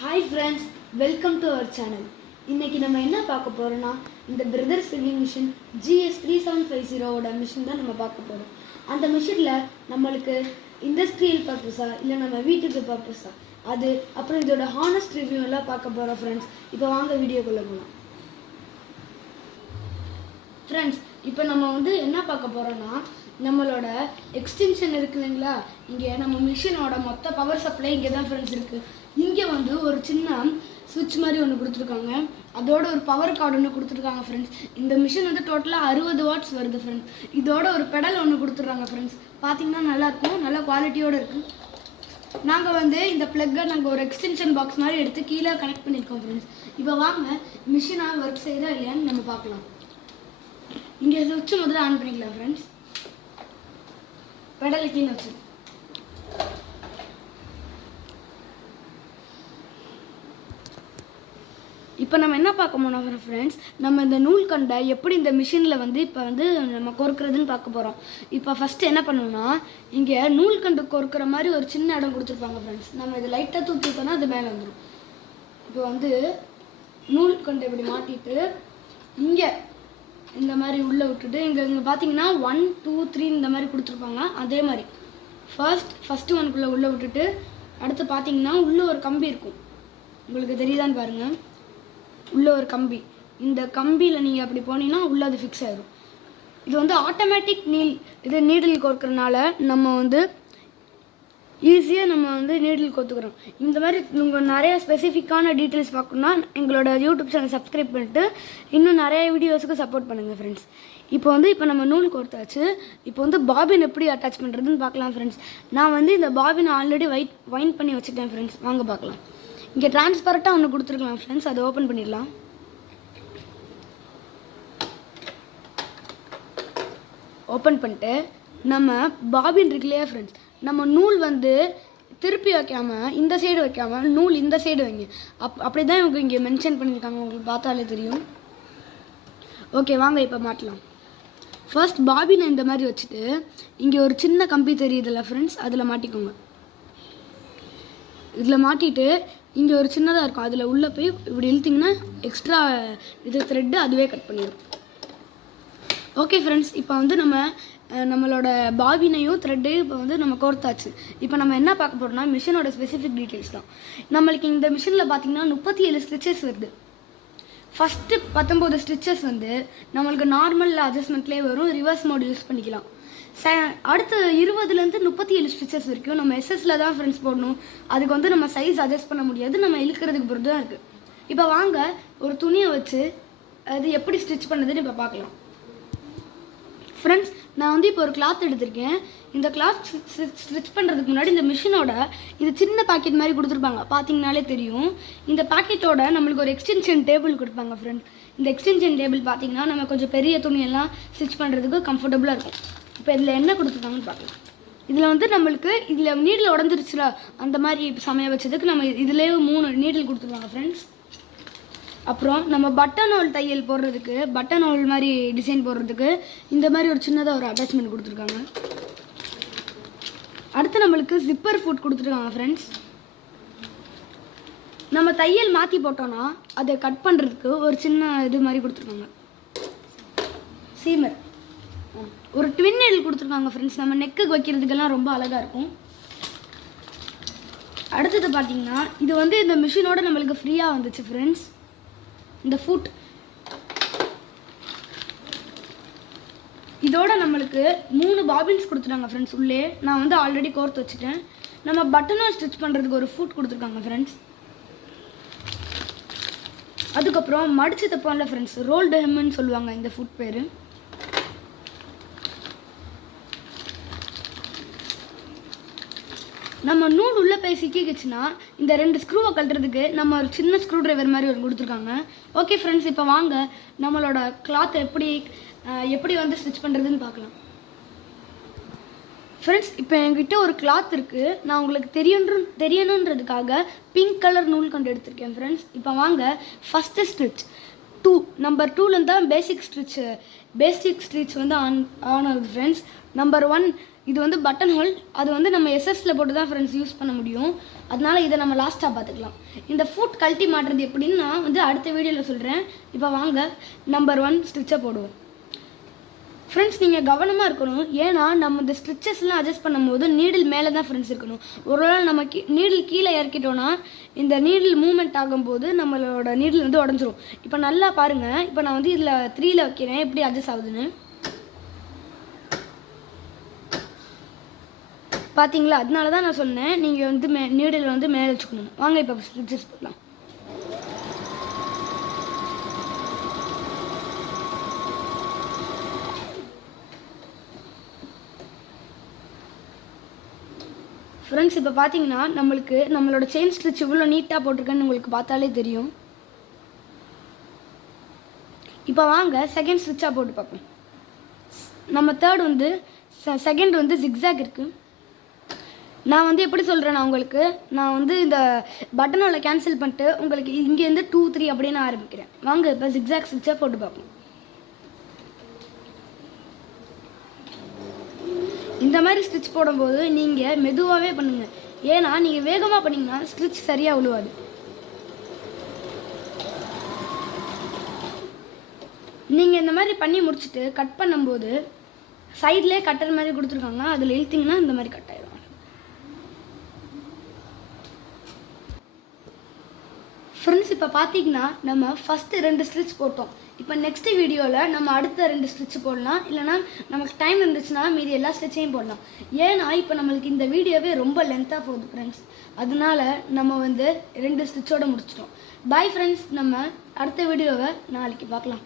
Hi friends, welcome to our channel. இன்னைக்கு நம்ம என்ன பார்க்க போறோம்னா இந்த பிரதர் சில்லிங் மிஷின் GS3750 ஓட மிஷின் தான் நம்ம பார்க்க போறோம். அந்த மிஷின்ல நம்மளுக்கு இண்டஸ்ட்ரியல் பர்பஸா இல்ல நம்ம வீட்டுக்கு பர்பஸா அது அப்புறம் இதோட ஹானஸ்ட் ரிவ்யூ எல்லாம் பார்க்க போறோம் ஃப்ரெண்ட்ஸ். இப்போ வாங்க வீடியோக்குள்ள போலாம். ஃப்ரெண்ட்ஸ், இப்போ நம்ம என்ன பார்க்க போறோம்னா நம்மளோட எக்ஸ்டென்ஷன் இருக்கு இல்லைங்களா, இங்கே நம்ம மிஷினோட மொத்த பவர் சப்ளை இங்கே தான் ஃப்ரெண்ட்ஸ் இருக்குது. இங்கே ஒரு சின்ன சுவிட்ச் மாதிரி ஒன்று கொடுத்துருக்காங்க, அதோட ஒரு பவர் கார்டு ஒன்று கொடுத்துருக்காங்க ஃப்ரெண்ட்ஸ். இந்த மிஷின் டோட்டலாக 60 வாட்ஸ் வருது ஃப்ரெண்ட்ஸ். இதோட ஒரு பெடல் ஒன்று கொடுத்துட்றாங்க ஃப்ரெண்ட்ஸ். பார்த்தீங்கன்னா நல்லாயிருக்கும், நல்ல குவாலிட்டியோடு இருக்குது. நாங்கள் இந்த ப்ளக்கை நாங்கள் ஒரு எக்ஸ்டென்ஷன் பாக்ஸ் மாதிரி எடுத்து கீழே கனெக்ட் பண்ணியிருக்கோம் ஃப்ரெண்ட்ஸ். இப்போ வாங்க மிஷினாக ஒர்க் செய்கிறா இல்லையான்னு நம்ம பார்க்கலாம். இங்கே சுவிட்ச் முதல்ல ஆன் பண்ணிக்கலாம் ஃப்ரெண்ட்ஸ். பெடல் கீழே வச்சு இப்போ நம்ம என்ன பார்க்க போனோம் ஃப்ரெண்ட்ஸ், நம்ம இந்த நூல் கண்டை எப்படி இந்த மிஷினில் இப்போ நம்ம கொறுக்கிறதுன்னு பார்க்க போகிறோம். இப்போ ஃபஸ்ட்டு என்ன பண்ணணும்னா இங்கே நூல் கண்டு கொறுக்கிற மாதிரி ஒரு சின்ன இடம் கொடுத்துருப்பாங்க ஃப்ரெண்ட்ஸ். நம்ம இதை லைட்டாக தூக்கிட்டோன்னா அது மேலே வந்துடும். இப்போ நூல் கண்டை இப்படி மாட்டிட்டு இங்கே இந்த மாதிரி உள்ளே விட்டுட்டு இங்கே பார்த்தீங்கன்னா 1 2 3 இந்த மாதிரி கொடுத்துருப்பாங்க. அதே மாதிரி ஃபஸ்ட்டு ஒன்குள்ளே உள்ளே விட்டுட்டு அடுத்து பார்த்தீங்கன்னா உள்ளே ஒரு கம்பி இருக்கும், உங்களுக்கு தெரியுதான்னு பாருங்கள். உள்ளே ஒரு கம்பி, இந்த கம்பியில் நீங்கள் அப்படி போனீங்கன்னா உள்ளே அது ஃபிக்ஸ் ஆகிடும். இது ஆட்டோமேட்டிக் நீடில் கோர்க்கறனால நம்ம ஈஸியாக நம்ம நீடில் கோத்துக்கிறோம். இந்த மாதிரி உங்கள் நிறைய ஸ்பெசிஃபிக்கான டீட்டெயில்ஸ் பார்க்கணுன்னா எங்களோட யூடியூப் சேனல் சப்ஸ்கிரைப் பண்ணிட்டு இன்னும் நிறைய வீடியோஸுக்கு சப்போர்ட் பண்ணுங்கள் ஃப்ரெண்ட்ஸ். இப்போ நம்ம நூல் கோர்த்தாச்சு. இப்போ பாபின் எப்படி அட்டாச் பண்ணுறதுன்னு பார்க்கலாம் ஃப்ரெண்ட்ஸ். நான் இந்த பாபின் ஆல்ரெடி வைண்ட் பண்ணி வச்சுட்டேன் ஃப்ரெண்ட்ஸ். வாங்க பார்க்கலாம். இங்கே டிரான்ஸ்பரண்ட்டாக ஒன்று கொடுத்துருக்கலாம் ஃப்ரெண்ட்ஸ், அதை ஓப்பன் பண்ணிடலாம். ஓப்பன் பண்ணிட்டு நம்ம பாபின் இருக்கு இல்லையா ஃப்ரெண்ட்ஸ், நம்ம நூல் திருப்பி வைக்காமல் இந்த சைடு வைக்காமல் நூல் இந்த சைடு வைங்க. அப்படி தான் இவங்க இங்கே மென்ஷன் பண்ணியிருக்காங்க, உங்களுக்கு பார்த்தாலே தெரியும். ஓகே, வாங்க இப்போ மாட்டலாம். ஃபர்ஸ்ட் பாபினை இந்த மாதிரி வச்சுட்டு இங்கே ஒரு சின்ன கம்பி தெரியுதுல்ல ஃப்ரெண்ட்ஸ், அதில் மாட்டிக்கோங்க. இதில் மாட்டிட்டு இங்கே ஒரு சின்னதாக இருக்கும், அதில் உள்ளே போய் இப்படி இழுத்திங்கன்னா எக்ஸ்ட்ரா த்ரெட்டு அதுவே கட் பண்ணிடும். ஓகே ஃப்ரெண்ட்ஸ், இப்போ நம்மளோட பாபினையும் த்ரெட்டையும் இப்போ நம்ம கோர்த்தாச்சு. இப்போ நம்ம என்ன பார்க்க போகிறோம்னா மிஷினோட ஸ்பெசிஃபிக் டீட்டெயில்ஸ் தான். நம்மளுக்கு இந்த மிஷினில் பார்த்தீங்கன்னா 37 ஸ்டிச்சஸ் வருது. ஃபஸ்ட்டு 19 ஸ்டிச்சஸ் நம்மளுக்கு நார்மல் அட்ஜஸ்ட்மெண்ட்லேயே வரும், ரிவர்ஸ் மோட் யூஸ் பண்ணிக்கலாம். அடுத்து 20லேருந்து 37 ஸ்டிச்சஸ் வரைக்கும் நம்ம எஸ்எஸ்ல தான் ஃப்ரெண்ட்ஸ் போடணும். அதுக்கு நம்ம சைஸ் அட்ஜஸ்ட் பண்ண முடியாது, நம்ம இழுக்கிறதுக்கு பொறுத்து தான் இருக்குது. இப்போ வாங்க ஒரு துணியை வச்சு அது எப்படி ஸ்டிச் பண்ணுறதுன்னு இப்போ பார்க்கலாம் ஃப்ரெண்ட்ஸ். நான் இப்போ ஒரு கிளாத் எடுத்திருக்கேன். இந்த கிளாத் ஸ்டிச் பண்ணுறதுக்கு முன்னாடி இந்த மிஷினோட இது சின்ன பாக்கெட் மாதிரி கொடுத்துருப்பாங்க, பார்த்தீங்கனாலே தெரியும். இந்த பாக்கெட்டோட நம்மளுக்கு ஒரு எக்ஸ்டென்ஷன் டேபிள் கொடுப்பாங்க ஃப்ரெண்ட்ஸ். இந்த எக்ஸ்டென்ஷன் டேபிள் பார்த்தீங்கன்னா நம்ம கொஞ்சம் பெரிய துணியெல்லாம் ஸ்டிச் பண்ணுறதுக்கு கம்ஃபர்டபுளாக இருக்கும். இப்போ இதில் என்ன கொடுத்துருக்காங்கன்னு பார்க்கலாம். இதில் நம்மளுக்கு இதில் நீடில் உடஞ்சிருச்சுல, அந்த மாதிரி சமைய வச்சதுக்கு நம்ம இதிலே 3 நீடில் கொடுத்துருவாங்க ஃப்ரெண்ட்ஸ். அப்புறம் நம்ம பட்டன் ஹோல் தையல் போடுறதுக்கு, பட்டன் ஹோல் மாதிரி டிசைன் போடுறதுக்கு இந்த மாதிரி ஒரு சின்னதாக ஒரு அட்டாச்மெண்ட் கொடுத்துருக்காங்க. அடுத்து நம்மளுக்கு ஜிப்பர் ஃபுட் கொடுத்துருக்காங்க ஃப்ரெண்ட்ஸ். நம்ம தையல் மாற்றி போட்டோன்னா அதை கட் பண்ணுறதுக்கு ஒரு சின்ன இது மாதிரி கொடுத்துருக்காங்க, சீமர். ஒரு ட்வின் நீடில் கொடுத்துருக்காங்க ஃப்ரெண்ட்ஸ், நம்ம நெக்குக்கு வைக்கிறதுக்கெல்லாம் ரொம்ப அழகாக இருக்கும். அடுத்தது பார்த்தீங்கன்னா இது இந்த மிஷினோட நம்மளுக்கு ஃப்ரீயாக வந்துச்சு ஃப்ரெண்ட்ஸ். இந்த ஃபுட் இதோட நம்மளுக்கு 3 பாபின்ஸ் கொடுத்துட்டாங்க ஃப்ரெண்ட்ஸ். உள்ளே நான் ஆல்ரெடி கோர்த்து வச்சுட்டேன். நம்ம பட்டனாக ஸ்டிச் பண்ணுறதுக்கு ஒரு ஃபுட் கொடுத்துருக்காங்க ஃப்ரெண்ட்ஸ். அதுக்கப்புறம் மடிச்சு தப்போம்ல ஃப்ரெண்ட்ஸ், ரோல்டு ஹெம்முன்னு சொல்லுவாங்க இந்த ஃபுட் பேர். நம்ம நூல் உள்ளே போய் சிக்கிக்கிச்சுன்னா இந்த 2 ஸ்க்ரூவை கழட்டுறதுக்கு நம்ம ஒரு சின்ன ஸ்க்ரூ ட்ரைவர் மாதிரி ஒரு கொடுத்துருக்காங்க. ஓகே ஃப்ரெண்ட்ஸ், இப்போ வாங்க நம்மளோட கிளாத் எப்படி ஸ்டிச் பண்ணுறதுன்னு பார்க்கலாம் ஃப்ரெண்ட்ஸ். இப்போ என்கிட்ட ஒரு கிளாத் இருக்குது, நான் உங்களுக்கு தெரியணுன்றதுக்காக பிங்க் கலர் நூல் கொண்டு எடுத்திருக்கேன் ஃப்ரெண்ட்ஸ். இப்போ வாங்க ஃபஸ்ட்டு ஸ்டிச் 2 நம்பர் 2லேருந்து தான் பேசிக் ஸ்டிச் ஆன் ஆகுது ஃப்ரெண்ட்ஸ். நம்பர் 1 இது வந்து பட்டன் ஹோல். அது வந்து நம்ம எஸ்எஸ்ல போட்டு தான் ஃப்ரெண்ட்ஸ் யூஸ் பண்ண முடியும். அதனால இதை நம்ம லாஸ்ட்டாக பார்த்துக்கலாம். இந்த ஃபுட் கழட்டி மாட்டுறது எப்படின்னு நான் வந்து அடுத்த வீடியோவில் சொல்கிறேன். இப்போ வாங்க நம்பர் 1 ஸ்டிச்சை போடுவோம். ஃப்ரெண்ட்ஸ் நீங்கள் கவனமாக இருக்கணும். ஏன்னா நம்ம இந்த ஸ்டிச்சஸ்லாம் அட்ஜஸ்ட் பண்ணும்போது நீடில் மேலே தான் ஃப்ரெண்ட்ஸ் இருக்கணும். ஒருவேளை நம்ம நீடில் கீழே இறக்கிட்டோன்னா இந்த நீடில் மூவ்மெண்ட் ஆகும்போது நம்மளோட நீடில் வந்து உடஞ்சிரும். இப்போ நல்லா பாருங்கள். இப்போ நான் வந்து இதில் 3ல் வைக்கிறேன் எப்படி அட்ஜஸ்ட் ஆகுதுன்னு பார்த்தீங்களா? அதனால தான் நான் சொன்னேன் நீங்கள் வந்து நீடில் வந்து மேலே வச்சுக்கணும். வாங்க இப்போ ஸ்டிச்சஸ் போடலாம். ஃப்ரெண்ட்ஸ் இப்போ பார்த்தீங்கன்னா நம்மளோட செயின் ஸ்டிச் இவ்வளோ நீட்டாக போட்டிருக்கேன்னு உங்களுக்கு பார்த்தாலே தெரியும். இப்போ வாங்க செகண்ட் ஸ்டிச்சாக போட்டு பார்ப்போம். நம்ம தேர்ட் வந்து செகண்ட் வந்து ஜிக்ஸாக் இருக்குது. நான் வந்து எப்படி சொல்கிறேன்னா உங்களுக்கு நான் வந்து இந்த பட்டனோட கேன்சல் பண்ணிட்டு உங்களுக்கு இங்கேருந்து 2 3 அப்படின்னு ஆரம்பிக்கிறேன். வாங்க இப்போ ஜிக்ஸாக் ஸ்டிச்சாக போட்டு பார்ப்போம். இந்த மாதிரி ஸ்டிச் போடும்போது நீங்கள் மெதுவாகவே பண்ணுங்கள். ஏன்னா நீங்கள் வேகமாக பண்ணிங்கன்னா ஸ்டிச் சரியாக விழுவாது. நீங்கள் இந்த மாதிரி பண்ணி முடிச்சுட்டு கட் பண்ணும்போது சைட்லேயே கட்டர் மாதிரி கொடுத்துருக்காங்க. அதில் இழுத்திங்கன்னா இந்த மாதிரி கட் ஆயிடும். ஃப்ரெண்ட்ஸ் இப்போ பார்த்தீங்கன்னா நம்ம ஃபஸ்ட்டு 2 ஸ்டிச் போட்டோம். இப்போ நெக்ஸ்ட் வீடியோவில் நம்ம அடுத்த 2 ஸ்டிச் போடலாம். இல்லைனா நமக்கு டைம் இருந்துச்சுன்னா மீதி எல்லா ஸ்டிச்சையும் போடலாம். ஏன்னா இப்போ நம்மளுக்கு இந்த வீடியோவே ரொம்ப லென்த்தாக போகுது ஃப்ரெண்ட்ஸ். அதனால நம்ம வந்து 2 ஸ்டிச்சோடு முடிச்சிட்டோம். Bye friends. நம்ம அடுத்த வீடியோவை நாளைக்கு பார்க்கலாம்.